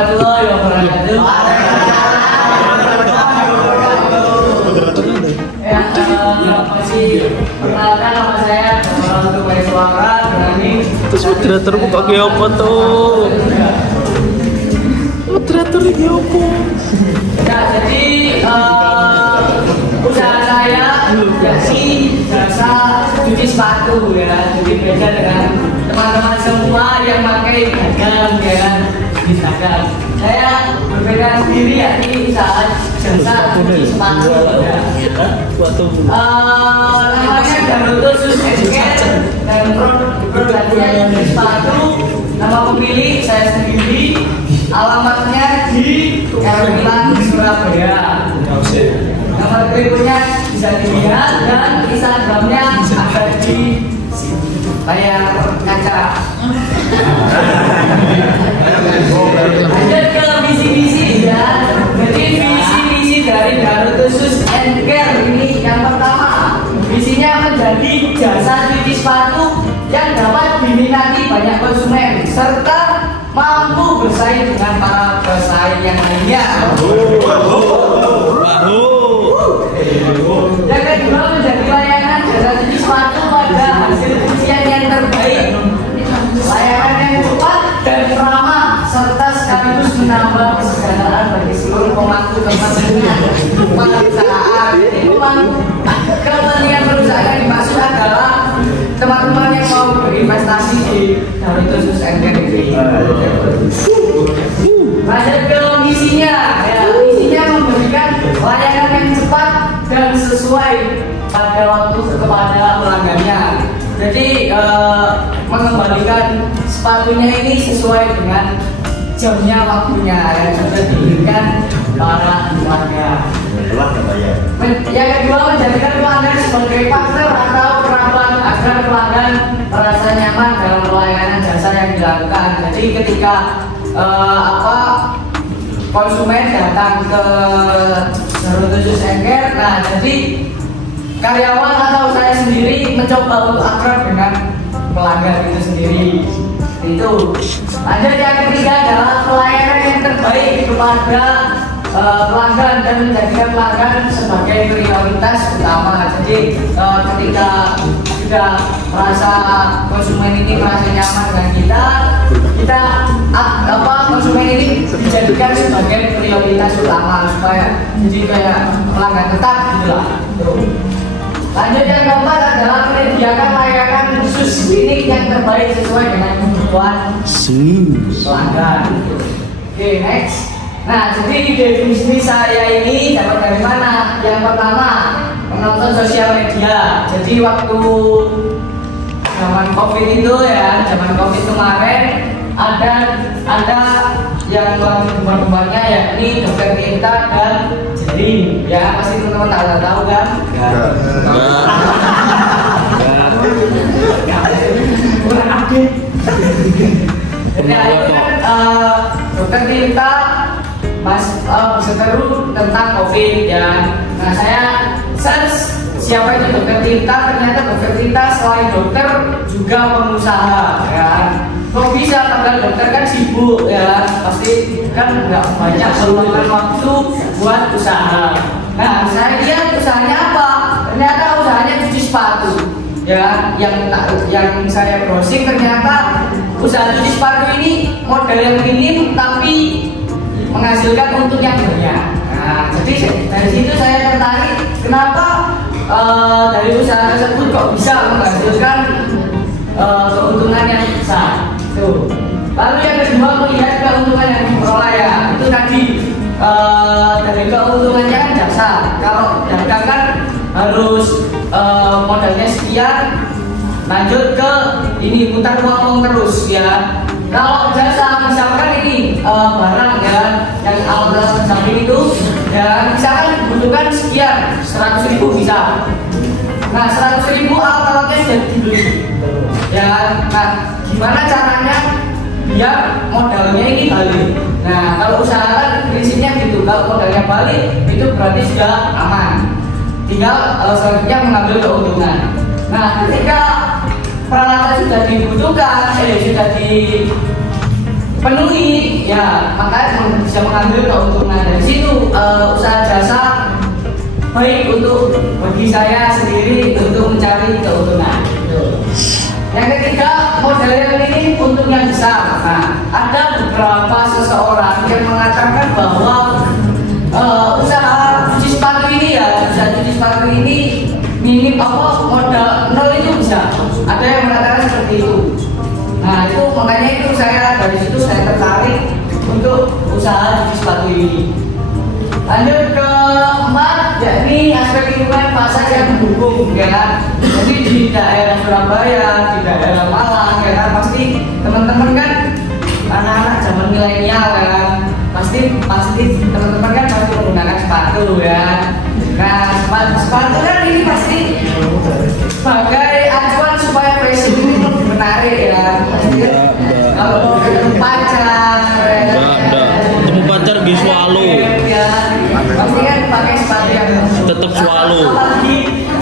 warahmatullahi wabarakatuh. Ya, masih perkenalkan nama saya untuk Suara Berani. Terus moderator kok kayak apa tuh? Moderator ini apa? Ya, jadi usaha saya yakni jasa cuci sepatu ya. Jadi beda dengan teman-teman semua yang pakai gagang ya di Instagram. Saya berbeda sendiri yakni usaha jasa cuci sepatu ya. Namanya Garuda Shoes and Care dan produknya cuci sepatu. Nama pemilik saya sendiri, alamatnya di Erwilan Surabaya. Nomor teleponnya bisa dilihat dan Instagramnya ada di layar kaca. Lanjut ke misi-misi ya. Jadi misi-misi dari Garuda Shoes and Care ini yang pertama, misinya menjadi jasa cuci sepatu yang dapat diminati banyak konsumen serta mampu bersaing dengan para pesaing yang lainnya. Yang kedua, menjadi layanan jasa cuci sepatu pada hasil cucian yang terbaik, layanan yang cepat dan ramah serta sekaligus menambah kesejahteraan bagi seluruh pemangku kepentingan perusahaan. Jadi pemangku kepentingan perusahaan yang dimaksud adalah teman-teman yang mau berinvestasi di Garuda Shoes and Care ini. Lanjut ke misinya, ya, misinya memberikan layanan yang cepat dan sesuai pada waktu kepada pelanggannya. Jadi mengembalikan sepatunya ini sesuai dengan jamnya waktunya yang sudah diinginkan para pelanggan. Yang kedua, menjadikan pelanggan sebagai partner atau kerabat agar pelanggan merasa nyaman dalam pelayanan jasa yang dilakukan. Jadi ketika konsumen datang ke Garuda Shoes and Care, nah jadi karyawan atau saya sendiri mencoba untuk akrab dengan pelanggan itu sendiri. Itu. Lanjut yang ketiga adalah pelayanan yang terbaik kepada pelanggan dan menjadikan pelanggan sebagai prioritas utama. Jadi ketika sudah merasa konsumen ini merasa nyaman dengan kita konsumen ini dijadikan sebagai prioritas utama supaya jadi kayak pelanggan tetap gitulah. Lanjut yang keempat adalah menyediakan layanan khusus klinik yang terbaik sesuai dengan kebutuhan pelanggan. Oke, next. Nah, jadi ide bisnis saya ini dapat dari mana? Yang pertama, menonton sosial media. Jadi waktu zaman COVID itu ya, zaman COVID kemarin ada yang kembar-kembarnya yakni Dokter Tirta dan Jering. Ya, pasti teman-teman tahu kan? Kurang update. Jadi itu kan Dokter Tirta berseteru tentang COVID ya. Nah, saya search siapa itu Dokter Tirta, ternyata Dokter Tirta selain dokter juga pengusaha ya. Kok bisa, padahal dokter kan sibuk ya, pasti kan nggak banyak meluangkan waktu buat usaha. Nah, saya lihat usahanya apa? Ternyata usahanya cuci sepatu ya. Yang saya browsing ternyata usaha cuci sepatu ini modal yang minim tapi menghasilkan untung yang banyak. Nah, jadi dari situ saya tertarik kenapa dari usaha tersebut kok bisa menghasilkan keuntungan yang besar. Tuh. Lalu yang kedua, melihat keuntungan yang diperoleh ya. Itu tadi dari keuntungannya kan jasa. Kalau dagang kan harus modalnya sekian, lanjut ke ini putar uang terus ya. Kalau jasa misalkan ini barang ya yang alat samping itu ya misalkan dibutuhkan sekian 100.000 bisa. Nah 100.000 alatnya sudah dibeli ya. Nah gimana caranya biar modalnya ini balik? Nah kalau usaha kan prinsipnya gitu, kalau modalnya balik itu berarti sudah aman, tinggal selanjutnya mengambil keuntungan. Nah ketika peralatan sudah dibutuhkan, sudah penuhi, ya maka bisa mengambil keuntungan dari situ. Usaha jasa baik untuk bagi saya sendiri untuk mencari keuntungan. Yang ketiga, model yang ini untuk yang besar. Nah, ada beberapa seseorang yang mengatakan bahwa usaha cuci sepatu ini ya, usaha cuci sepatu ini minim modal nol itu bisa. Ada yang mengatakan seperti itu. Nah, itu makanya itu dari situ saya tertarik untuk usaha cuci sepatu ini. Lanjut ke keempat, yakni aspek lingkungan pasar yang mendukung, ya kan? Jadi di daerah Surabaya, di daerah Malang, ya kan? Pasti teman-teman kan anak-anak zaman milenial, ya kan? Pasti teman-teman kan pasti menggunakan sepatu, ya. Nah, sepatu kan ini pasti sebagai acuan supaya fashion ini lebih menarik, ya. Kalau mau ketemu pacar, ketemu pacar di swallow. Ya, pasti kan pakai sepatu yang Tetap swallow.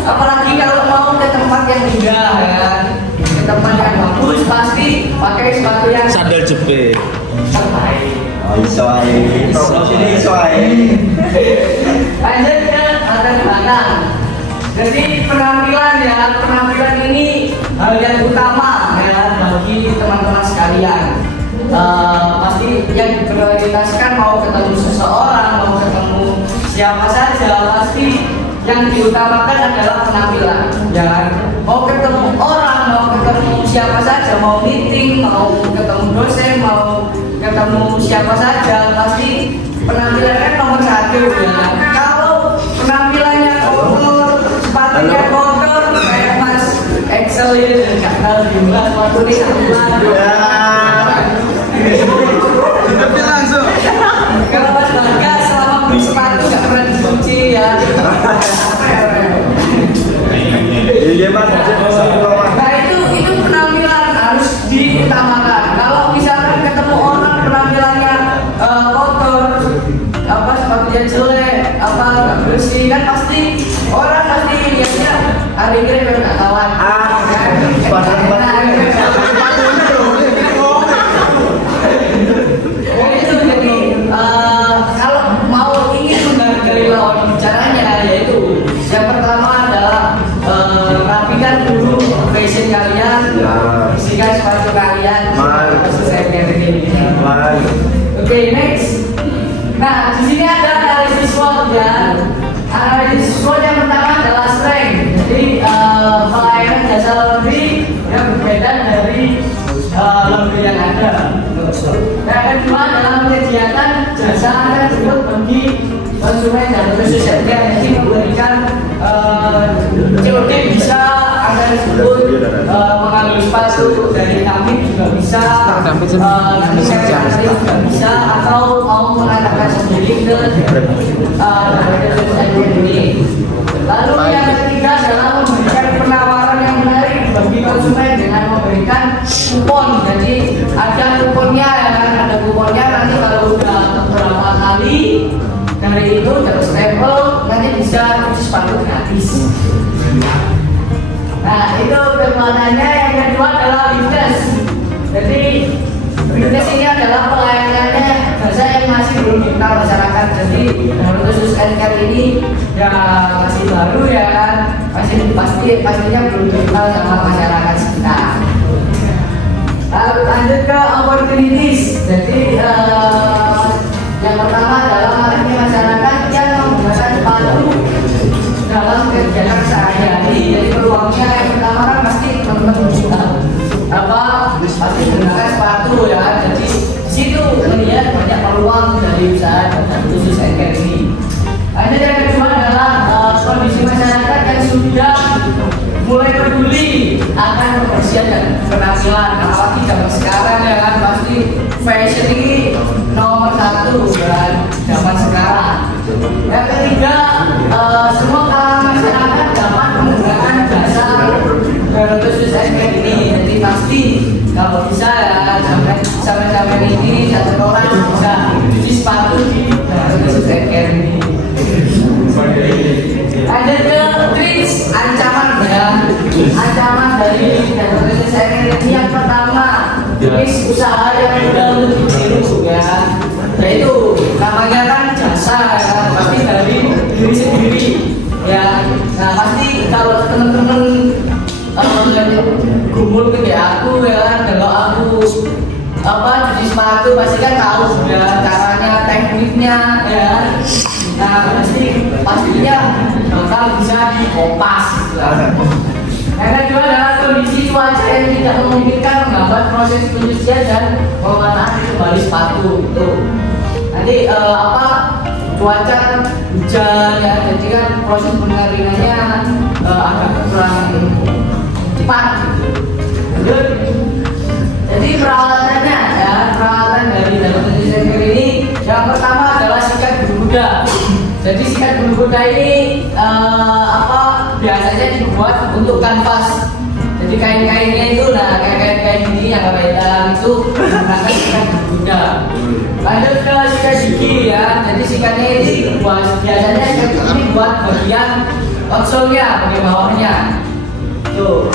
Apalagi kalau mau ke tempat yang indah, ya, ke tempat yang bagus, pasti pakai sepatu yang Sandal jepit. terbaik. Iso ae. Promosi ini iso ae. Lanjut ke latar belakang. Jadi penampilan ini hal yang utama, ya, bagi teman-teman sekalian. Pasti yang diprioritaskan mau ketemu seseorang, mau ketemu siapa saja, pasti yang diutamakan adalah penampilan. Ya, mau ketemu orang, mau ketemu siapa saja, mau meeting, mau ketemu dosen, mau ketemu siapa saja, pasti penampilan kan nomor satu, ya. Kalau penampilannya kotor, sepatunya kotor, kayak Mas Excel ini nggak tahu jumlah sepatu ini Tapi langsung. kalau Mas Bangga selama beli sepatu nggak pernah dicuci, ya. Iya Mas. Nah itu penampilan harus diutamakan. Kalau misalkan ketemu orang penampilannya kotor, sepatunya jelek, nggak bersih, kan pasti orang pasti lihatnya hari ini nggak kawan. Kalau mau ingin menghargai lawan bicaranya, yaitu yang pertama adalah rapikan dulu fashion kalian, bersihkan sepatu kalian, sesuai dengan ini. Oke, next. Nah, di sini ada analisis SWOT, ya. Analisis SWOT yang pertama adalah strength. Jadi pelayanan jasa laundry yang berbeda dari laundry yang ada. Yang kedua adalah menyediakan jasa tersebut bagi konsumen dan khususnya yang memberikan COD bisa Anda tersebut mengambil sepatu dari kami juga bisa, nanti saya juga bisa, atau mau mengadakan sendiri ke ini. Lalu yang ketiga adalah memberikan penawaran yang menarik bagi konsumen dengan memberikan kupon. Jadi ada kuponnya, ya kan? Ada kuponnya, nanti kalau udah beberapa kali dari itu dapat stempel, nanti bisa cuci sepatu gratis. Nah, itu kemudiannya. Yang kedua adalah business. Jadi business ini adalah pelayanannya jasa yang masih belum dikenal masyarakat. Jadi khusus NKR ini ya masih baru, ya kan, pastinya belum dikenal sama masyarakat sekitar. Lalu lanjut ke opportunities. Jadi yang pertama adalah melayani masyarakat yang menggunakan sepatu dalam kegiatan sehari-hari. Jadi peluangnya yang pertama kan pasti teman-teman juga pasti menggunakan sepatu, ya. Jadi di situ melihat banyak peluang dari usaha khusus NKR ini. Ada yang kedua adalah kondisi masyarakat yang sudah mulai peduli akan kebersihan dan penampilan. Apalagi zaman sekarang, ya kan, pasti fashion ini nomor satu, kan, zaman sekarang. Yang ketiga, semua kalangan masyarakat dapat menggunakan jasa khusus NKR ini. Jadi pasti kalau bisa, ya, sampai ini satu orang bisa cuci sepatu di khusus NKR ini. Ada ke tricks, ancaman, ya, ancaman dari khusus NKR ini. Yang pertama, jenis usaha yang mudah untuk ya itu namanya kan jasa ya, pasti dari diri sendiri ya. Nah pasti kalau teman-teman kumpul ke aku ya kan, kalau aku cuci sepatu pasti kan tahu ya caranya, tekniknya ya. Nah pastinya bakal bisa dikopas gitu lah. Karena juga dalam kondisi cuaca yang tidak memungkinkan menghambat proses pencucian dan pewarnaan kembali sepatu itu. Nanti cuaca hujan ya, jadi kan proses pengeringannya agak kurang cepat gitu. Jadi peralatannya ya, peralatan dari dalam pencucian ini yang pertama adalah sikat bulu kuda. Jadi sikat bulu kuda ini biasanya dibuat untuk kanvas. Jadi kain-kainnya itu kain ini yang berbeda itu menggunakan sikat bulu kuda. Lanjut ke sikat gigi ya. Jadi sikatnya ini biasanya sikat ini buat bagian outsole-nya, bagian bawahnya. Tuh.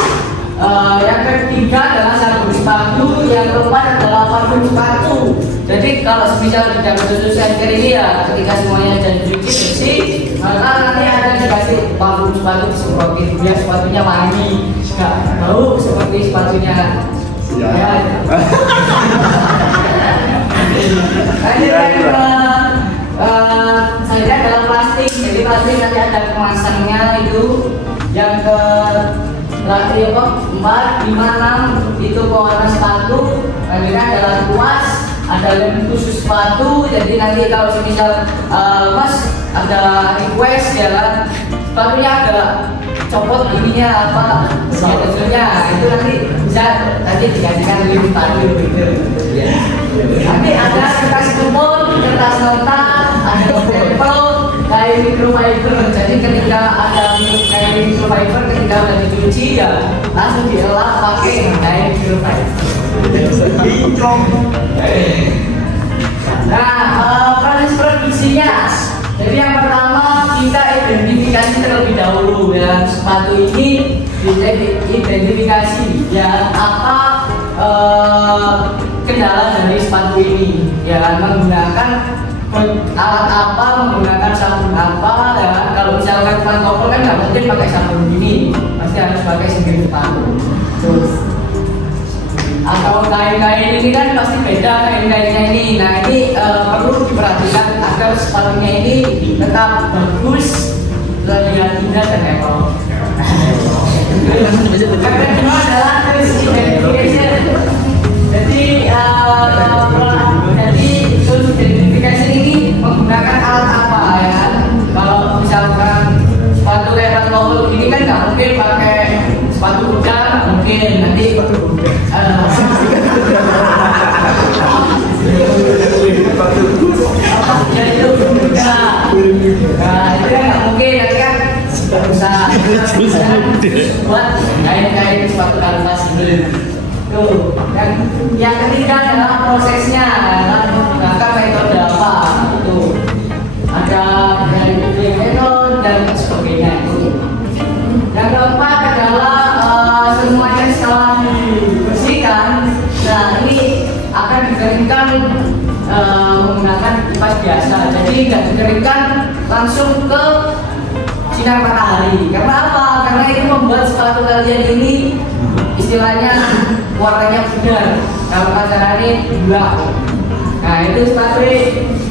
Yang ketiga adalah sabun sepatu, yang keempat adalah parfum sepatu. Jadi kalau misal tidak bersusun ini ya, ketika semuanya jadi bersih, maka nanti akan dikasih parfum sepatu disemprotin biar sepatunya wangi, nggak bau seperti sepatunya. Ya. Saya dalam plastik, jadi plastik nanti ada kemasannya itu yang ke Latri 4, 5, 6 itu pewarna sepatu. Kemudian adalah kuas, ada lem khusus sepatu. Jadi nanti kalau misal mas ada request ya kan, sepatunya ada copot ininya kecilnya itu nanti bisa dikasihkan lem tadi gitu. Nanti ada kertas kupon, kertas nota, ada stempel, kain microfiber. Jadi ketika ada kain microfiber ketika udah dicuci ya langsung dielap pakai kain microfiber. Nah, proses produksinya. Jadi yang pertama kita identifikasi terlebih dahulu ya, sepatu ini identifikasi ya apa kendala dari sepatu ini ya, menggunakan alat apa, menggunakan sabun apa ya. Kalau misalkan pantofel kan nggak mungkin pakai sabun ini, pasti harus pakai sabun sepatu. Terus atau kain-kain ini kan pasti beda kain-kainnya ini. Nah ini perlu diperhatikan agar sepatunya ini tetap bagus, terlihat indah dan ekol. Yang kedua adalah identification. Jadi identifikasi ini menggunakan alat apa ya? Kalau misalkan sepatu kayak pantofel ini kan nggak mungkin pakai sepatu kuda, mungkin nanti ya itu kuda. Nah itu kan nggak mungkin, nanti kan bisa buat kain-kain sepatu kanvas ini. Tuh, yang ketiga adalah prosesnya, menggunakan metode apa itu. Ada dari metode dan sebagainya itu. Yang keempat adalah semuanya setelah dibersihkan, nah ini akan dikeringkan menggunakan kipas biasa. Jadi nggak dikeringkan langsung ke sinar matahari. Karena apa? Karena itu membuat sepatu kalian ini istilahnya warnanya pudar. Kalau pasarannya bulat. Nah itu sepatu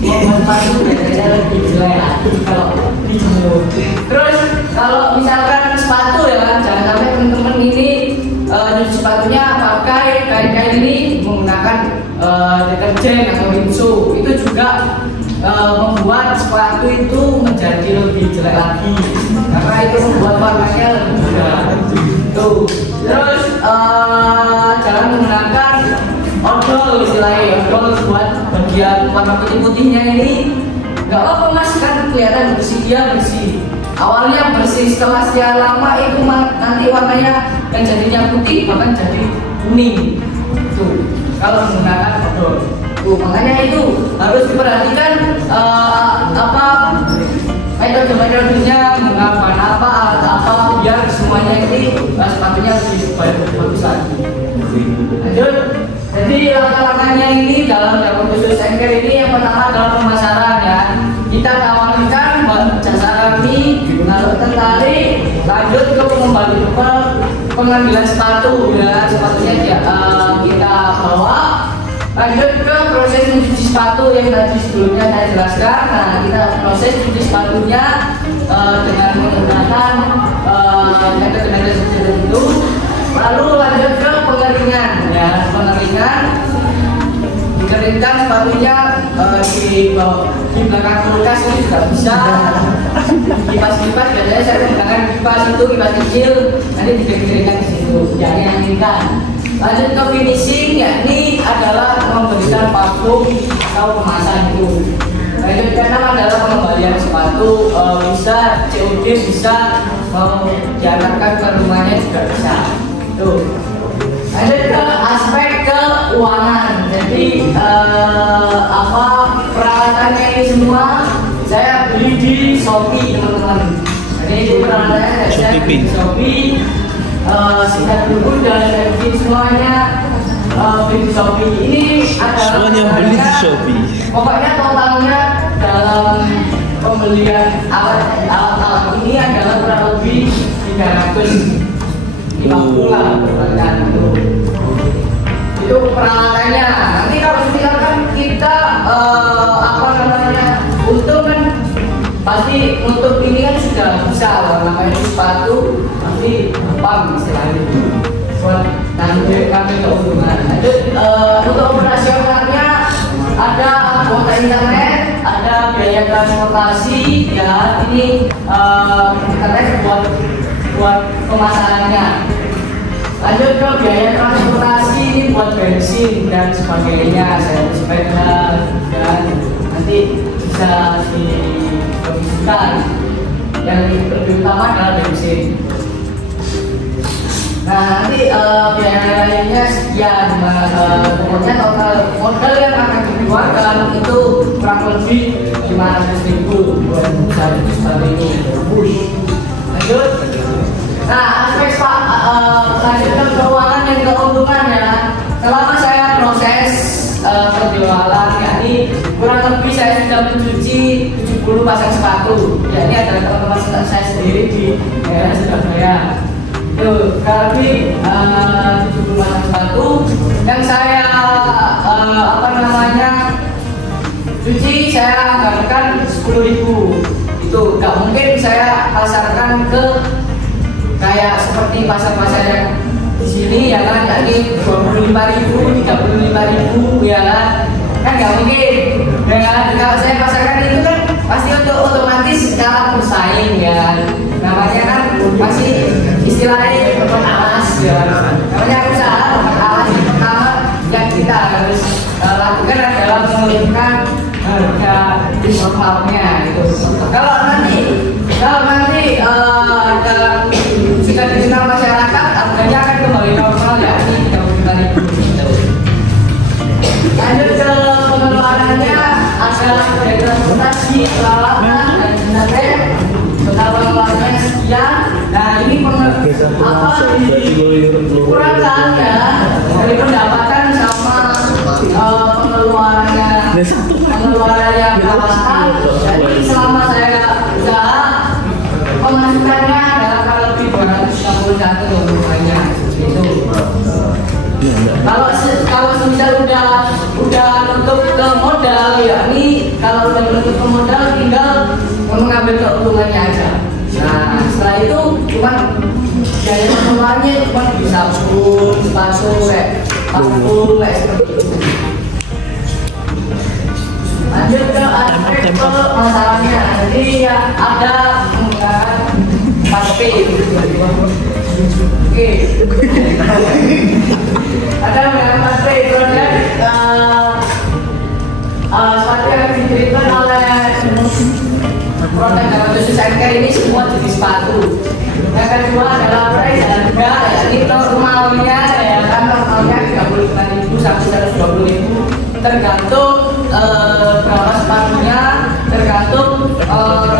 membuat sepatu biasanya lebih jelek kalau dijemur. Terus kalau misalkan sepatu ya, jangan sampai teman-teman ini nyuci sepatunya pakai kain-kain ini menggunakan deterjen atau rinso. Itu juga membuat sepatu itu menjadi lebih jelek lagi karena itu membuat warnanya lebih pudar. Tuh. Terus jangan menggunakan odol, istilahnya odol buat bagian warna putih-putihnya ini. Nggak apa-apa mas, kan kelihatan bersih, dia bersih. Awalnya bersih, setelah sekian lama itu nanti warnanya yang jadinya putih bahkan jadi kuning. Tuh, kalau menggunakan odol. Tuh, makanya itu harus diperhatikan metode-metodenya, menggunakan apa, alat apa biar semuanya ini sepatunya lebih bagus lagi. Lanjut. Jadi langkah-langkahnya ini dalam khusus anchor ini yang pertama adalah pengambilan sepatu ya, sepatunya kita bawa. Lanjut ke proses mencuci sepatu yang tadi sebelumnya saya jelaskan. Nah, kita proses cuci sepatunya dengan menggunakan metode-metode seperti itu. Lalu lanjut ke pengeringan ya, pengeringan. Dikeringkan sepatunya di belakang kulkas ini juga bisa. Kipas-kipas biasanya saya menggunakan kipas kecil, nanti dikeringkan di situ. Jangan yang ikan. Lanjut ke finishing, yakni adalah memberikan parfum atau kemasan itu. Lanjut ke 6 adalah pengembalian sepatu, bisa COD, bisa mau diantarkan ke rumahnya juga bisa. Tuh. Lanjut ke aspek keuangan. Jadi apa peralatannya ini semua saya beli di Shopee teman-teman. Jadi itu peralatannya saya beli di Shopee. Sikat dulu dan review semuanya beli di Shopee. Ini adalah semuanya beli di Shopee. Pokoknya totalnya dalam pembelian alat ini adalah kurang lebih 350 lah peralatan itu peralatannya. Nanti kalau misalkan kita apa namanya untung kan pasti untuk ini kan sudah bisa warna kayak sepatu pasti gampang istilahnya buat nanti kami keuntungan. Lanjut untuk operasionalnya ada kuota internet, ada biaya transportasi ya, ini katanya buat pemasangannya. Lanjut ke biaya transportasi ini buat bensin dan sebagainya, saya sepeda dan nanti bisa dikondisikan. Yang lebih utama adalah bensin. Nah nanti biaya lainnya sekian. Pokoknya total modal yang akan dikeluarkan itu kurang lebih 500.000 buat usaha seperti ini. Lanjut. Nah aspek lanjutkan keuangan dan keuntungan ya. Selama saya proses penjualan, yakni kurang lebih saya sudah mencuci 70 pasang sepatu. Yakni adalah teman-teman saya sendiri di daerah Surabaya. Tuh, kali 70 pasang sepatu yang saya apa namanya cuci saya anggarkan 10.000. Itu nggak mungkin saya pasarkan ke kayak seperti pasar-pasar yang di sini ya kan, yakni 25.000, 35.000 ya kan nggak mungkin ya kan. Kalau saya pasarkan itu kan pasti untuk otomatis secara bersaing ya, namanya kan pasti istilahnya berbuat alas ya, namanya usaha berbuat alas. Yang pertama yang kita harus lakukan adalah menurunkan harga normalnya itu. Kalau nanti jika dikenal masyarakat harganya akan kembali normal ya, ini 35.000. Lanjut ke pengeluarannya, ada biaya transportasi, peralatan dan internet. Total pengeluarannya sekian. Nah ini dikurangkan ya dari pendapatan sama pengeluaran yang peralatan. Jadi selama saya usaha pemasukannya adalah lebih 261 rumahnya itu. Kalau misal udah nutup ke modal ya, ini kalau udah menutup ke modal tinggal mengambil keuntungannya aja. Nah setelah itu cuma biaya pengeluarannya cuma di sabun, sepatu, parfum kayak seperti itu. Lanjut ke aspek masalahnya. Jadi ya ada menggunakan 4P gitu. Oke. Ada menggunakan 4P, kemudian sepatu yang diberikan oleh produk dalam khusus Anchor ini semua jenis sepatu. Yang kedua adalah price harga, yakni normalnya ya kan, normalnya 35.000 sampai 120.000 tergantung berapa sepatunya, tergantung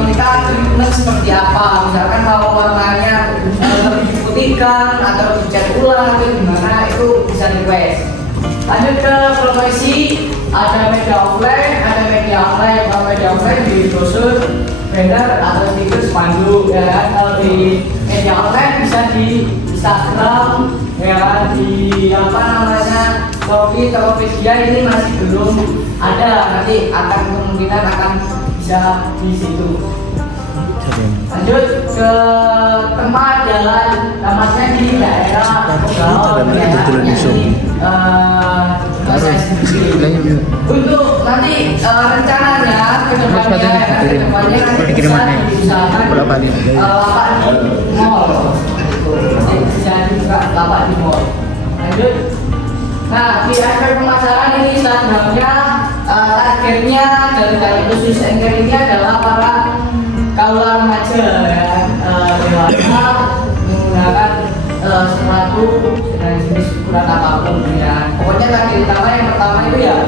kita treatment seperti apa. Misalkan kalau warnanya lebih diputihkan atau dicat ulang atau gimana, itu bisa request. Lanjut ke profesi, ada media offline. Kalau media offline di brosur, banner atau stiker spanduk ya kan. Kalau di media online bisa Instagram, ya di apa namanya Shopee, Tokopedia ini masih belum ada. Nanti akan kemungkinan akan bisa di situ. Lanjut ke tempat jalan, tempatnya di daerah Gaul, saya sendiri. Untuk nanti rencananya kedepannya nanti bisa diusahakan lapak di mall, nanti bisa dibuka lapak di mall. Lanjut. Nah, di akhir pemasaran ini Instagramnya targetnya dari khusus anchor ini adalah para kaula remaja ya, dewasa menggunakan sepatu dan jenis ukuran apapun ya. Pokoknya target utama yang pertama itu ya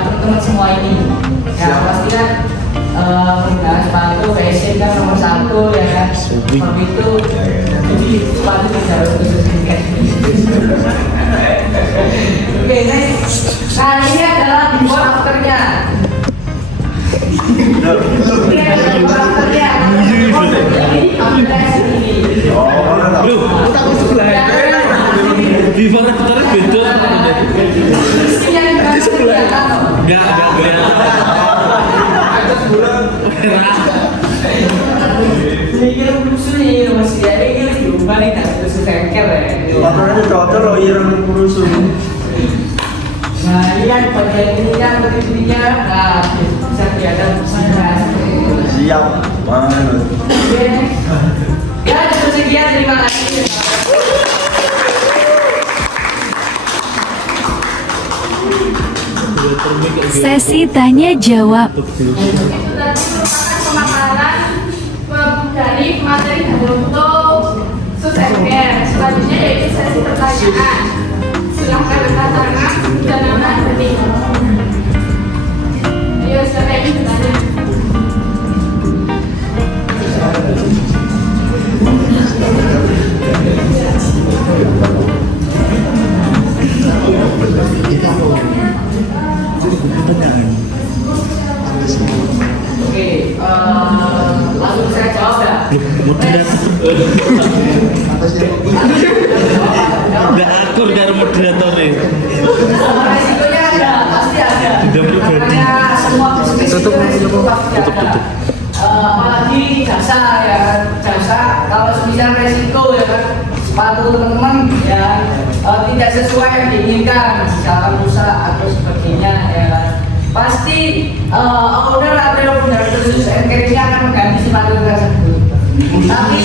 teman-teman semua ini ya pastinya menggunakan sepatu fashion kan nomor satu ya kan. Seperti itu jadi sepatu bisa khusus anchor. Oke, next. Nah ini adalah before afternya. Before after beda. Di sebelah. Enggak Mikir rusuh nih masih ada yang diubah nih kan rusuh sengker ya. Makanya cocok loh ireng rusuh. Nah lihat bagian ininya begininya, nah bisa kelihatan Siap, mana? Ya cukup sekian, terima kasih. Sesi tanya jawab. Itu tadi merupakan pemaparan dari materi dan untuk susenker. Selanjutnya yaitu sesi pertanyaan. Silahkan angkat tangan dan nama berarti. Ayo siapa yang bertanya? Oke, langsung saya jawab ya. Enggak akur karo moderator nih. Resikonya ada, pasti ada. Tidak pribadi. Karena semua bisnis itu resiko pasti ada. Apalagi jasa ya, jasa kalau semisal resiko ya kan sepatu teman-teman ya tidak sesuai yang diinginkan, misalkan rusak atau sebagainya ya kan. Pasti owner atau benar khusus anchor akan mengganti sepatu tersebut. Tapi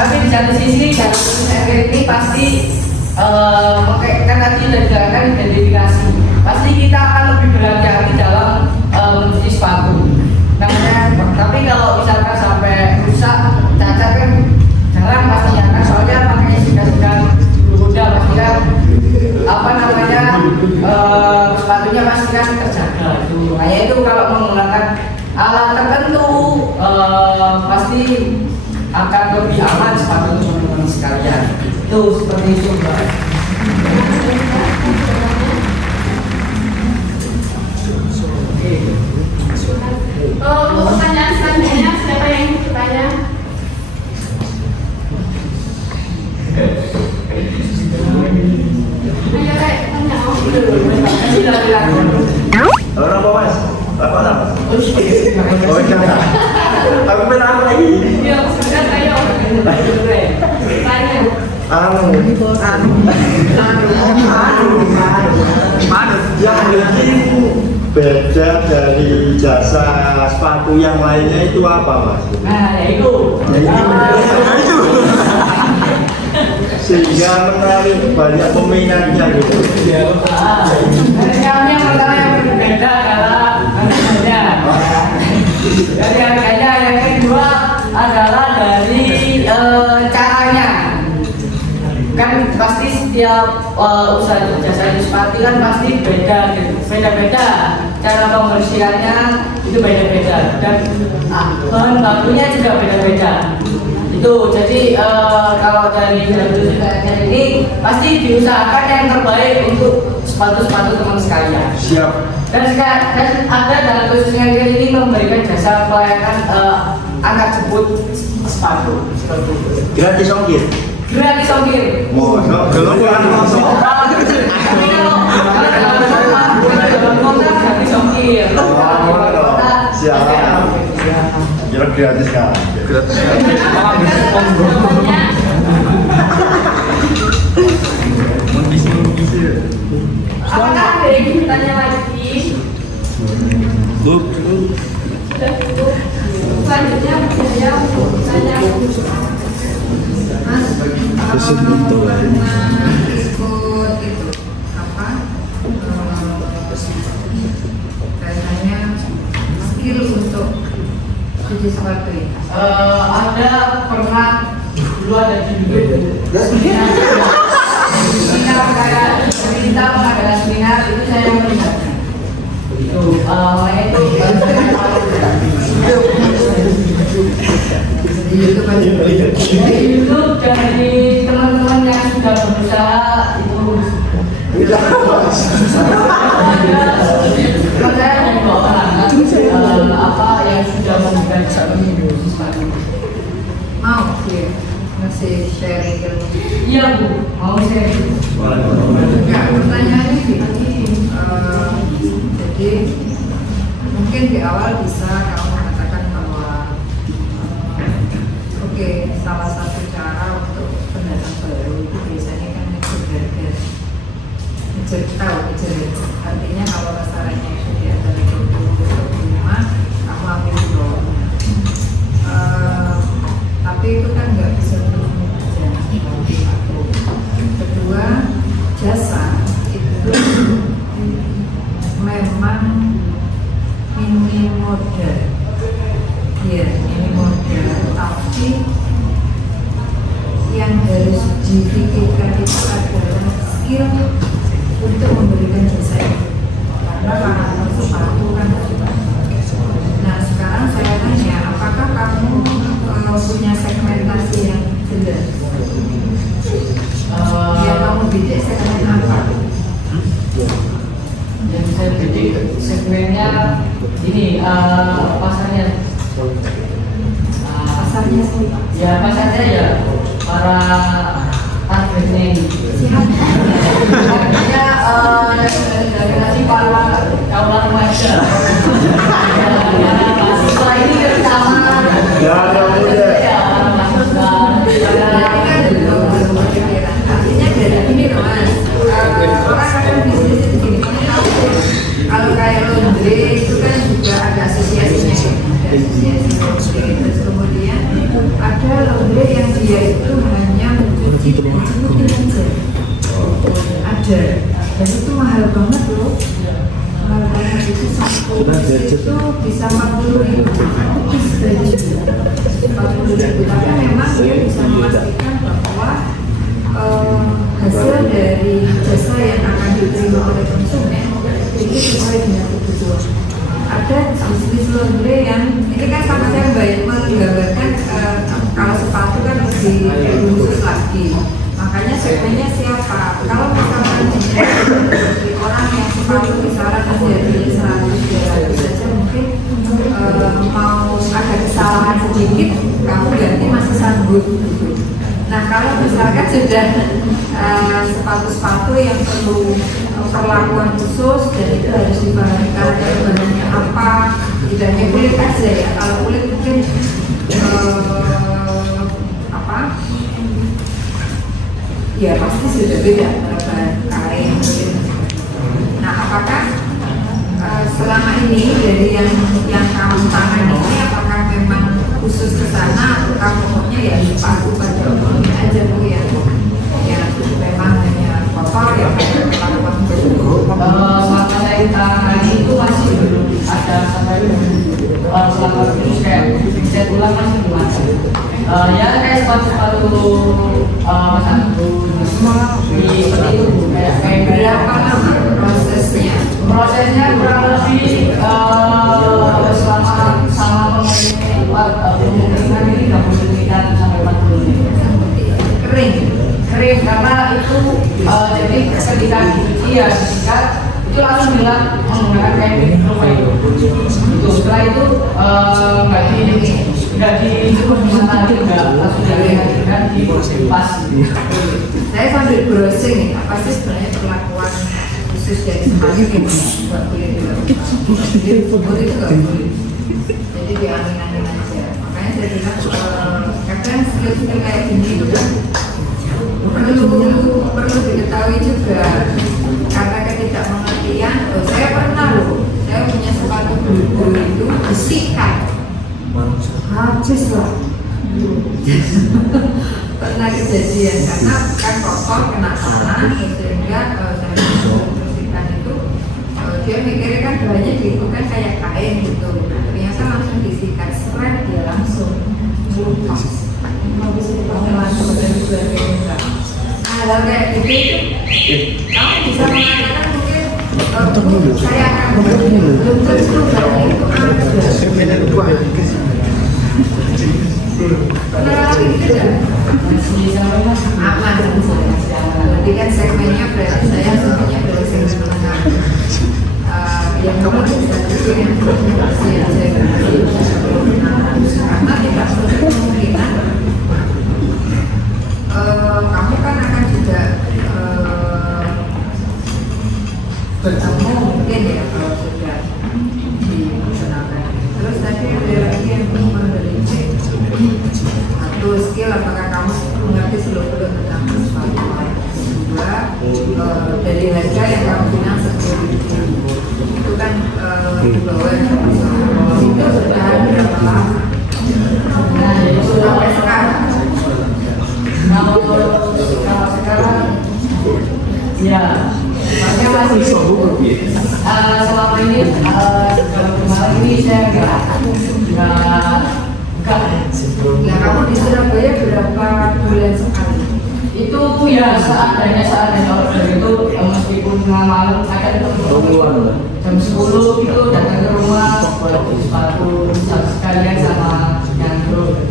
di satu sisi jalur khusus anchor ini pasti kan tadi sudah dijelaskan identifikasi. Pasti kita akan lebih berhati-hati dalam mencuci sepatu. Tapi kalau misalkan sampai rusak, cacat kan jangan pastinya kan soalnya makanya sudah berbeda pasti kan apa namanya sepatunya pasti kan terjaga itu. Makanya itu kalau menggunakan alat tertentu pasti akan lebih aman sepatu teman-teman sekalian. Itu seperti itu Mbak. Untuk pertanyaan selanjutnya siapa yang ingin bertanya? Ayo Rek, tanya. Halo, apa mas? Apa nama? Oh iya. Aku pengen apa lagi? Yuk, sudah ayo. Tanya. Yang lebih beda dari jasa sepatu yang lainnya itu apa mas? Nah, ya itu. Sehingga menarik banyak peminatnya gitu. Yang pertama yang berbeda adalah harganya. Dari harganya, yang kedua adalah dari caranya. Kan pasti setiap usaha jasa sepatu kan pasti beda-beda cara pembersihannya itu beda-beda dan bahan bakunya juga beda-beda itu. Jadi kalau dari ini pasti diusahakan yang terbaik untuk sepatu-sepatu teman sekalian. Siap. Dan ada dalam khususnya ini memberikan jasa pelayanan antar jemput sepatu seperti itu. Gratis ongkir. gratis ongkir. Mosok belum kan mosok. Kalau dalam kota gratis ongkir. Siap. Kira gratis kan? Gratis. Apakah ada yang bertanya lagi? Tuh. Sudah cukup. Selanjutnya saya untuk bertanya. Mas, pernah ikut itu apa? Kayaknya skill untuk cuci sepatu ya. Ada pernah dulu ada di seminar kayak pemerintah mengadakan seminar itu saya yang melihatnya. Itu Di YouTube aja. di YouTube dan di teman-teman yang sudah berusaha itu saya membawa apa yang sudah memberikan sepatu. Mau sih masih sharing ilmu. Iya Bu, mau saya Enggak, pertanyaannya gini. Jadi mungkin di awal bisa kamu mengatakan bahwa oke, salah satu cara untuk pendatang baru itu biasanya kan ngejar artinya kalau masalahnya itu di antara 20-25 kamu ambil di bawahnya. Tapi itu kan nggak bisa terus aja. Satu. Kedua, jasa itu memang minim modal. Ya, ini modal, tapi yang harus dipikirkan itu adalah skill untuk memberikan jasa itu. Karena karakter sepatu kan nah sekarang saya tanya, apakah kamu punya segmentasi yang jelas? Yang kamu bidik segmen apa? yang saya bidik segmennya ini pasarnya Pasarnya siapa? ya pasarnya ya para targetnya ini targetnya dari nanti para kawan remaja mahasiswa ini terutama Ya, muda. Artinya dari ini loh Mas, orang akan bisnis itu gini, kamu tahu kalau kayak laundry itu kan juga ada asosiasinya ya, ada asosiasi laundry. Terus kemudian ada laundry yang dia itu hanya mencuci putih aja, ada, dan itu mahal banget loh. Mahal banget itu satu itu bisa 40.000 putih saja, 40.000. Tapi memang dia bisa memastikan bahwa hasil dari jasa yang akan diterima oleh konsumen itu sesuai dengan kebutuhan. Ada bisnis laundry yang ini kan sama saya menggambarkan kalau sepatu kan lebih khusus lagi. Makanya segmennya siapa? Kalau misalkan dari orang yang sepatu misalnya menjadi 100-200 saja mungkin mau ada kesalahan sedikit kamu ganti masih sanggup. Nah kalau misalkan sudah sepatu-sepatu yang perlu perlakuan khusus dan itu harus dipahami karakter bahannya apa, tidak hanya kulit aja ya. Kalau kulit mungkin apa? Ya pasti sudah beda antara bahan kain. Nah apakah selama ini dari yang kamu tangani ini apakah memang khusus ke sana atau pokoknya ya sepatu pada umumnya aja Bu ya memang hanya kotor ya perlakuan selama saya tangani itu masih belum ada sampai selama itu kayak saya ulang masih belum ada ya kayak sepatu-sepatu seperti itu kayak berapa lama prosesnya kurang lebih selama pemilihan ini 30 menitan sampai 40 menit kering karena itu jadi ketika dicuci ya disikat itu langsung bilang menggunakan kain microfiber itu setelah itu nggak di mana nggak langsung dari kan di pas. Saya sambil browsing nih, apa sih sebenarnya perlakuan khusus dari semakin buat kulit di luar? Jadi kubur itu nggak boleh. Jadi diamin-amin aja. Makanya saya bilang kadang skill-skill kayak gini itu kan perlu diketahui juga. Karena ketidakmengertian, saya pernah loh, saya punya sepatu bulu itu besi kan, habis lah. Pernah kejadian karena kan kotor kena tanah sehingga dari bersihkan itu dia mikirnya kan bahannya gitu kan kayak kain gitu. Nah, ternyata langsung disikat seret dia langsung lepas. Habis itu langsung dari sebagainya. Hal kayak gitu kamu bisa mengatakan mungkin saya akan belum tentu bahwa itu ada. Pernah lagi tidak? Aman. Berarti kan segmennya berarti saya sebenarnya dari segmen menengah. Yang kamu bisa bikin yang karena tidak sesuatu kemungkinan kamu kan akan juga bertemu mungkin ya kalau sudah digunakan. Terus tadi ada lagi yang meneliti satu skill apakah kamu mengerti seluruh tentang sesuatu. Kedua dari harga yang kamu bilang security itu kan di bawah itu bertahan berapa lama? Sampai sekarang. Kalau sekarang ya masih selama ini kalau kemarin ini saya enggak. Nah, kamu di Surabaya berapa bulan sekali? Itu ya seadanya order itu meskipun tengah malam akan jam 10 itu datang ke rumah buat sepatu sekalian sama nyantru.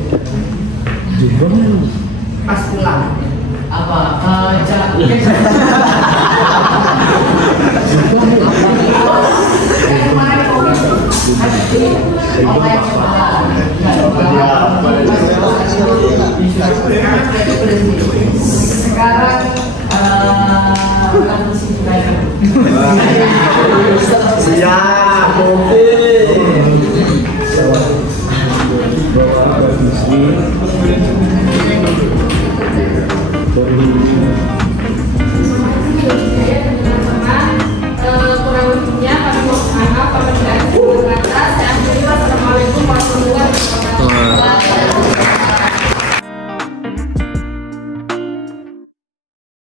Pas pulang Apa kemarin COVID jadi online sekarang siap, oke.